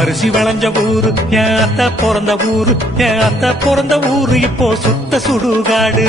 அரிசி விளைஞ்ச ஊரு என் அத்தை பிறந்த ஊரு என் அத்தை பிறந்த ஊரு இப்போ சுத்த சுடுகாடு.